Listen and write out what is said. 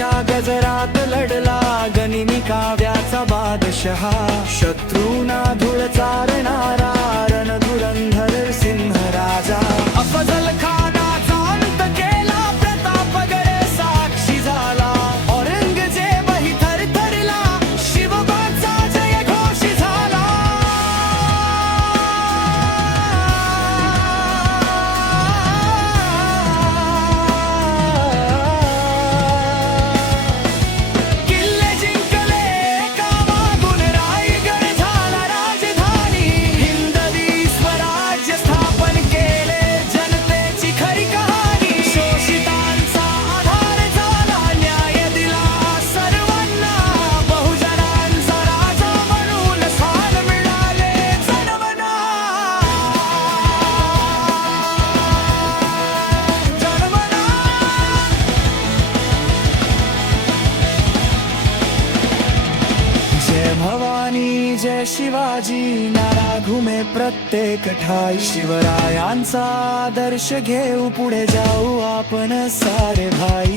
वीरांच्या गजरात लढला गनिमी काव्याचा बादशहा शत्रूंना धूळ चारणारा रणधुरंधर सिंह राजा अफजल खानाचा अंत केला प्रतापगड साक्षी झाला औरंगजेबही थरथरला शिवबाचा जय घोष झाला किल्ले जिंकले कामागून रायगड झाला राजधानी हिंदवी स्वराज्य स्थापन केले जनतेची खरी कहाणी शोषितांचा आधार झाला न्याय दिला सर्वांना बहुजनांचा राजा म्हणून स्थान मिळाले जनमना जनमना जय भवानी जय शिवाजी नारा घुमे प्रत्येक ठाई शिवरायांचा आदर्श घेऊ पुढे जाऊ आपण सारे भाई